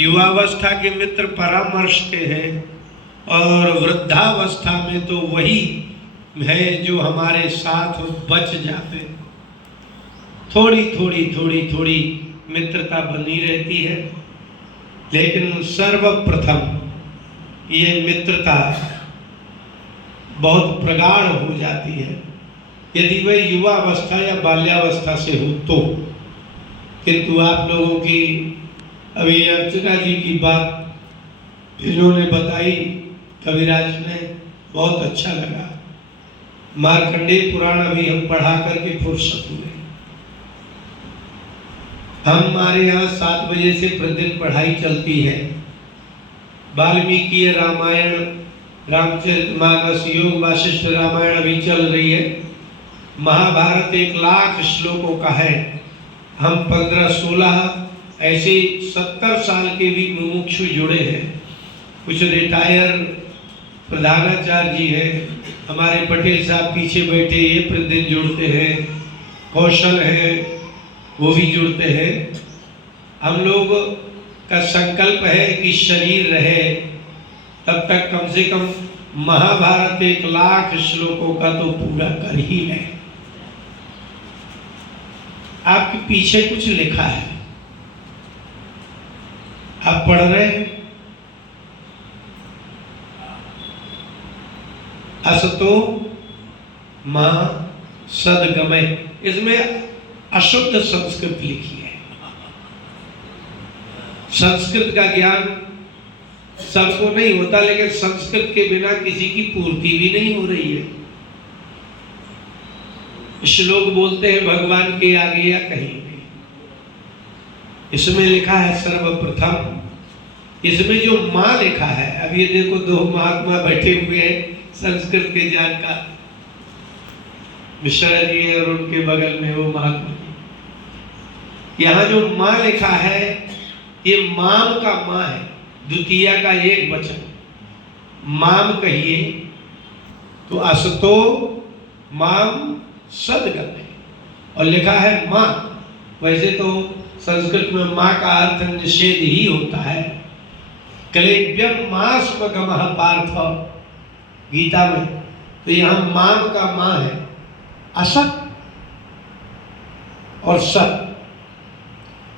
युवावस्था के मित्र परामर्श के हैं और वृद्धावस्था में तो वही है जो हमारे साथ बच जाते हैं। थोड़ी थोड़ी मित्रता बनी रहती है, लेकिन सर्वप्रथम ये मित्रता बहुत प्रगाढ़ हो जाती है यदि वह युवावस्था या बाल्यावस्था से हो तो। किंतु आप लोगों की अभी अर्चना जी की बात इन्होंने बताई, कविराज ने, बहुत अच्छा लगा। मार्कंडेय पुराण अभी हम पढ़ा करके फुर्सत हुए। हमारे यहाँ 7 बजे से प्रतिदिन पढ़ाई चलती है। वाल्मीकि रामायण, रामचरितमानस, योग वासिष्ठ रामायण अभी चल रही है। महाभारत 1 लाख श्लोकों का है। हम 15-16 ऐसे 70 साल के भी मुमुक्षु जुड़े हैं। कुछ रिटायर प्रधानाचार्य जी हैं, हमारे पटेल साहब पीछे बैठे, ये प्रतिदिन जुड़ते हैं। कौशल है, वो भी जुड़ते हैं। हम लोग का संकल्प है कि शरीर रहे तब तक कम से कम महाभारत 1 लाख श्लोकों का तो पूरा कर ही है। आपके पीछे कुछ लिखा है, आप पढ़ रहे हैं। असतो मां सदगमय, इसमें अशुद्ध संस्कृत लिखी है। संस्कृत का ज्ञान सबको नहीं होता, लेकिन संस्कृत के बिना किसी की पूर्ति भी नहीं हो रही है। श्लोक बोलते हैं भगवान के आगे या कहीं नहीं। इसमें लिखा है सर्वप्रथम, इसमें जो माँ लिखा है, अब ये देखो 2 महात्मा बैठे हुए हैं संस्कृत के जानकार, मिश्रा जी और उनके बगल में वो महात्मा। यहाँ जो माँ लिखा है ये माम का माँ है, द्वितीया का एक वचन। माम कहिए तो असतो माम सदगम है, और लिखा है माँ। वैसे तो संस्कृत में माँ का अर्थ निषेध ही होता है। क्लेव्यम मास्मगमः पार्थ, गीता में। तो यहाँ माम का माँ है, असत और सत।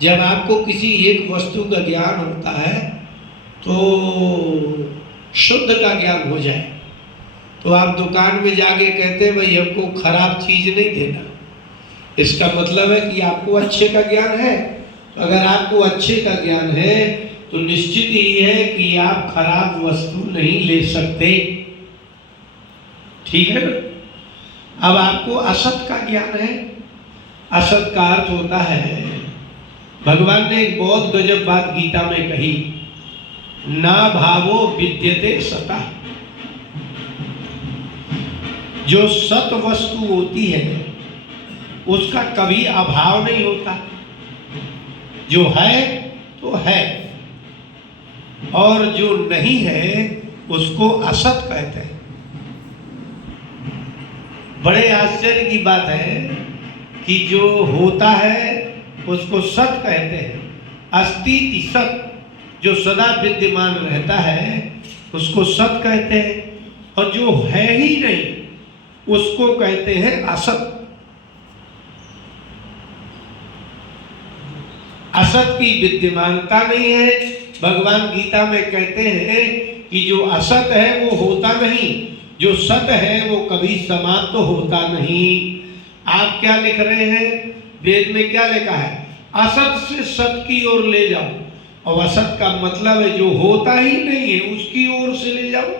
जब आपको किसी एक वस्तु का ज्ञान होता है तो शुद्ध का ज्ञान हो जाए तो आप दुकान में जाके कहते हैं भाई हमको खराब चीज नहीं देना। इसका मतलब है कि आपको अच्छे का ज्ञान है। तो अगर आपको अच्छे का ज्ञान है तो निश्चित ही है कि आप खराब वस्तु नहीं ले सकते। ठीक है ना। अब आपको असत का ज्ञान है। असत का अर्थ होता है, भगवान ने एक बहुत गजब बात गीता में कही, ना भावो विद्यते सतः। जो सत वस्तु होती है उसका कभी अभाव नहीं होता। जो है तो है, और जो नहीं है उसको असत कहते हैं। बड़े आश्चर्य की बात है कि जो होता है उसको सत कहते हैं। अस्तिति सत, जो सदा विद्यमान रहता है उसको सत कहते हैं, और जो है ही नहीं उसको कहते हैं असत। असत की विद्यमानता नहीं है। भगवान गीता में कहते हैं कि जो असत है वो होता नहीं, जो सत है वो कभी समाप्त तो होता नहीं। आप क्या लिख रहे हैं? वेद में क्या लिखा है? असत से सत की ओर ले जाओ, और असत का मतलब है जो होता ही नहीं है उसकी ओर से ले जाओ।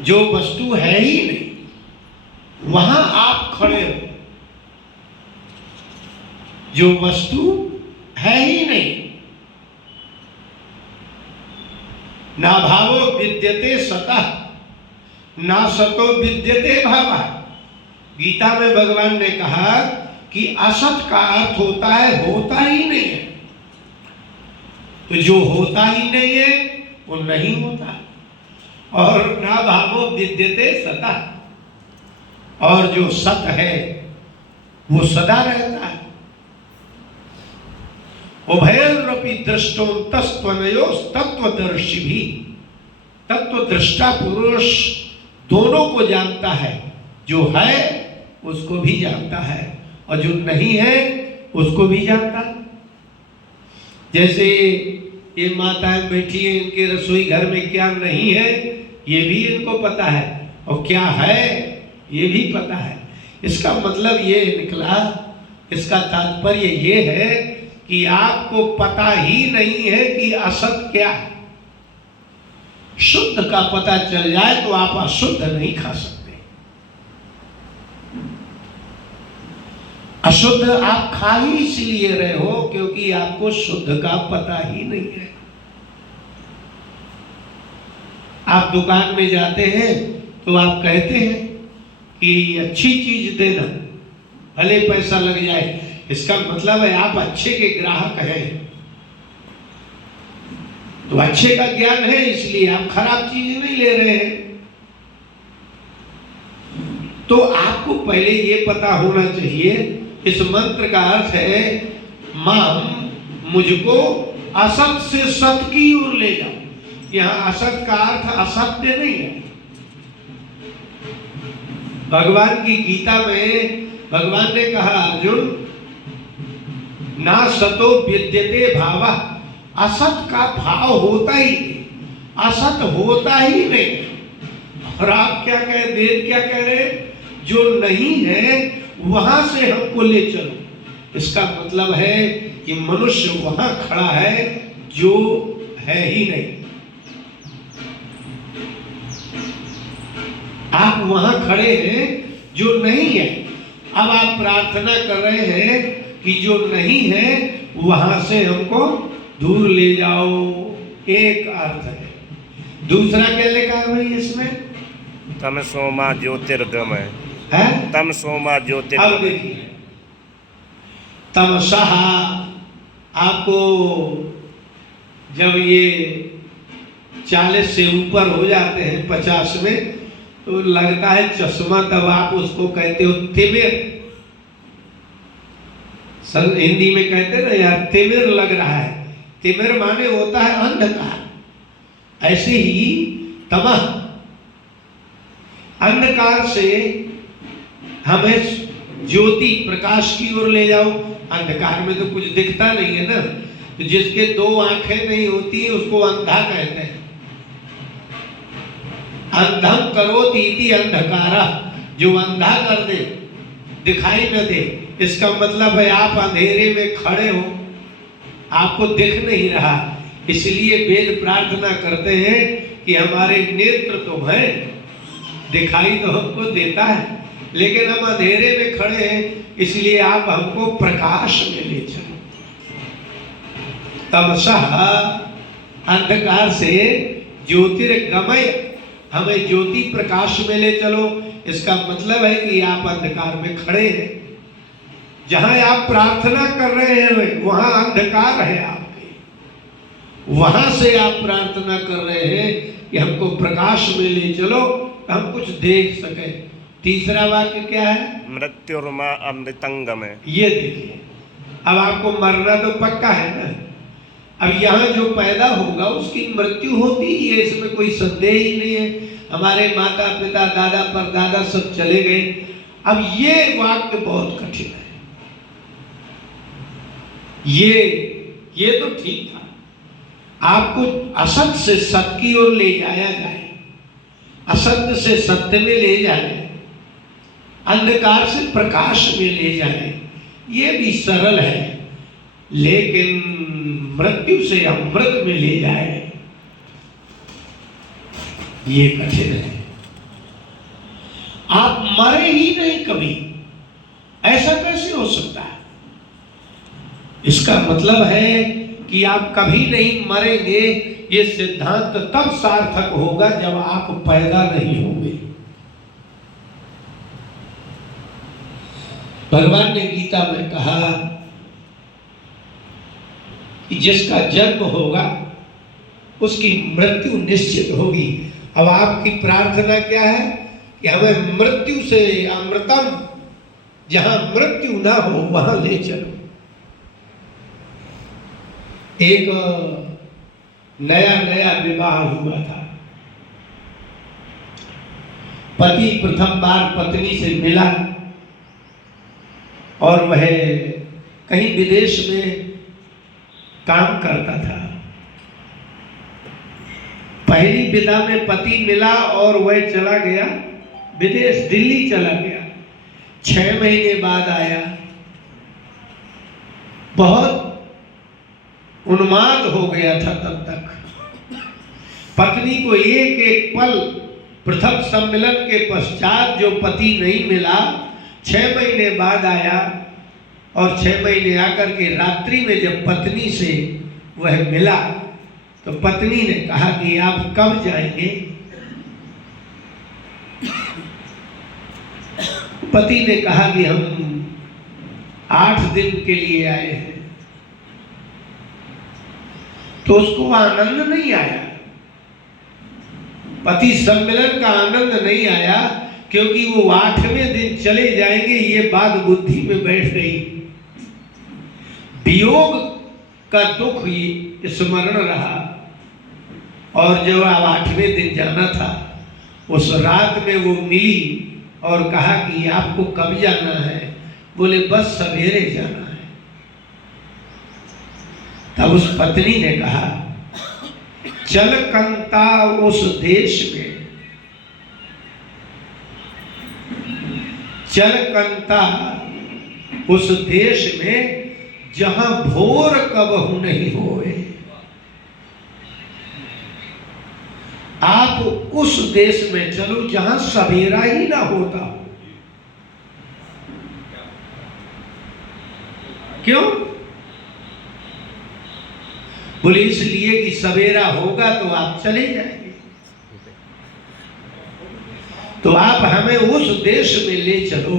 जो वस्तु है ही नहीं वहां आप खड़े हो। जो वस्तु है ही नहीं, ना भावो विद्यते सतः, ना सतो विद्यते भावः। गीता में भगवान ने कहा कि असत का अर्थ होता है होता ही नहीं है। तो जो होता ही नहीं है वो नहीं होता। और ना भावो विद्यते सतः, और जो सत है वो सदा रहता है। उभयरपि दृष्टों तस्त्वनयो तत्वदर्शी भी, तत्वदृष्टा पुरुष दोनों को जानता है, जो है उसको भी जानता है और जो नहीं है उसको भी जानता है। जैसे ये माताएं बैठी हैं, इनके रसोई घर में क्या नहीं है ये भी इनको पता है और क्या है ये भी पता है। इसका मतलब ये निकला, इसका तात्पर्य ये है कि आपको पता ही नहीं है कि असत क्या है। शुद्ध का पता चल जाए तो आप अशुद्ध नहीं खा सकते। अशुद्ध आप खा ही इसलिए रहे हो क्योंकि आपको शुद्ध का पता ही नहीं है। आप दुकान में जाते हैं तो आप कहते हैं कि अच्छी चीज देना, भले पैसा लग जाए, इसका मतलब है आप अच्छे के ग्राहक हैं। तो अच्छे का ज्ञान है इसलिए आप खराब चीज नहीं ले रहे हैं। तो आपको पहले ये पता होना चाहिए, इस मंत्र का अर्थ है मां मुझको असत से सत की ओर ले जाओ। यहां असत का अर्थ असत्य नहीं है। भगवान की गीता में भगवान ने कहा, अर्जुन ना सतो विद्यते भावः, असत का भाव होता ही नहीं, असत होता ही नहीं। और आप क्या कह, वेद क्या कह रहे, जो नहीं है वहां से हमको ले चलो। इसका मतलब है कि मनुष्य वहां खड़ा है जो है ही नहीं। आप वहां खड़े हैं जो नहीं है। अब आप प्रार्थना कर रहे हैं कि जो नहीं है वहां से हमको दूर ले जाओ, एक अर्थ है। दूसरा क्या लिखा है भाई इसमें, तम सोमा ज्योतिर्गमय है, तम सोमा ज्योतिर्गमय। अब देखिए तमसः, आपको जब ये 40 से ऊपर हो जाते हैं 50 में तो लगता है चश्मा, तब आप उसको कहते हो तिमिर। हिंदी में कहते ना यार तिमिर लग रहा है। तिमिर माने होता है अंधकार। ऐसे ही तमह, अंधकार से हमें ज्योति प्रकाश की ओर ले जाओ। अंधकार में तो कुछ दिखता नहीं है ना, तो जिसके 2 आंखें नहीं होती है उसको अंधा कहते हैं। अंधम करोति इति अंधकारा, जो अंधा कर दे, दिखाई न दे, इसका मतलब है आप अंधेरे में खड़े हो, आपको दिख नहीं रहा। इसलिए वेद प्रार्थना करते हैं कि हमारे नेत्र तो हैं, दिखाई तो हमको देता है, लेकिन हम अंधेरे में खड़े हैं, इसलिए आप हमको प्रकाश में ले चलो। तमसः, अंधकार से ज्योतिर्गमय, हमें ज्योति प्रकाश में ले चलो। इसका मतलब है कि आप अंधकार में खड़े हैं, जहां आप प्रार्थना कर रहे हैं वहां अंधकार है आपके, वहां से आप प्रार्थना कर रहे हैं कि हमको प्रकाश में ले चलो, हम कुछ देख सके। तीसरा वाक्य क्या है, मृत्युर्मा अमृतंगमय। ये देखिए, अब आपको मरना तो पक्का है ना। अब यहाँ जो पैदा होगा उसकी मृत्यु होती ही है, इसमें कोई संदेह ही नहीं है। हमारे माता पिता दादा परदादा सब चले गए। अब ये वाक्य बहुत कठिन है। ये तो ठीक था, आपको असत से सत्य की ओर ले जाया जाए, असत्य से सत्य में ले जाए, अंधकार से प्रकाश में ले जाए, ये भी सरल है। लेकिन मृत्यु से अमृत में ले जाए ये कठिन है। आप मरे ही नहीं कभी, ऐसा कैसे हो सकता है? इसका मतलब है कि आप कभी नहीं मरेंगे। ये सिद्धांत तब सार्थक होगा जब आप पैदा नहीं होंगे। भगवान ने गीता में कहा कि जिसका जन्म होगा उसकी मृत्यु निश्चित होगी। अब आपकी प्रार्थना क्या है कि हमें मृत्यु से अमृतम, जहां मृत्यु ना हो वहां ले चलो। एक नया नया विवाह हुआ था। पति प्रथम बार पत्नी से मिला और वह कहीं विदेश में काम करता था। पहली विदा में पति मिला और वह चला गया विदेश, दिल्ली चला गया। 6 महीने बाद आया। बहुत उन्माद हो गया था तब तक। पत्नी को एक एक पल प्रथम सम्मेलन के पश्चात जो पति नहीं मिला, 6 महीने बाद आया और 6 महीने आकर के रात्रि में जब पत्नी से वह मिला तो पत्नी ने कहा कि आप कब जाएंगे? पति ने कहा कि हम 8 दिन के लिए आए हैं। तो उसको आनंद नहीं आया, पति सम्मेलन का आनंद नहीं आया, क्योंकि वो 8वें दिन चले जाएंगे ये बात बुद्धि में बैठ गई। वियोग का दुख ही स्मरण रहा और जब 8वें दिन जाना था, उस रात में वो मिली और कहा कि आपको कब जाना है? बोले बस सवेरे जाना है। तब उस पत्नी ने कहा चल कंता उस देश में, चल कंता उस देश में जहां भोर कबहू नहीं होए। आप उस देश में चलो जहां सवेरा ही ना होता हो। क्यों? बोले इसलिए कि सवेरा होगा तो आप चले जाएंगे। तो आप हमें उस देश में ले चलो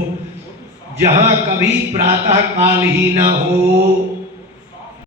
जहां कभी प्रातः काल ही ना हो।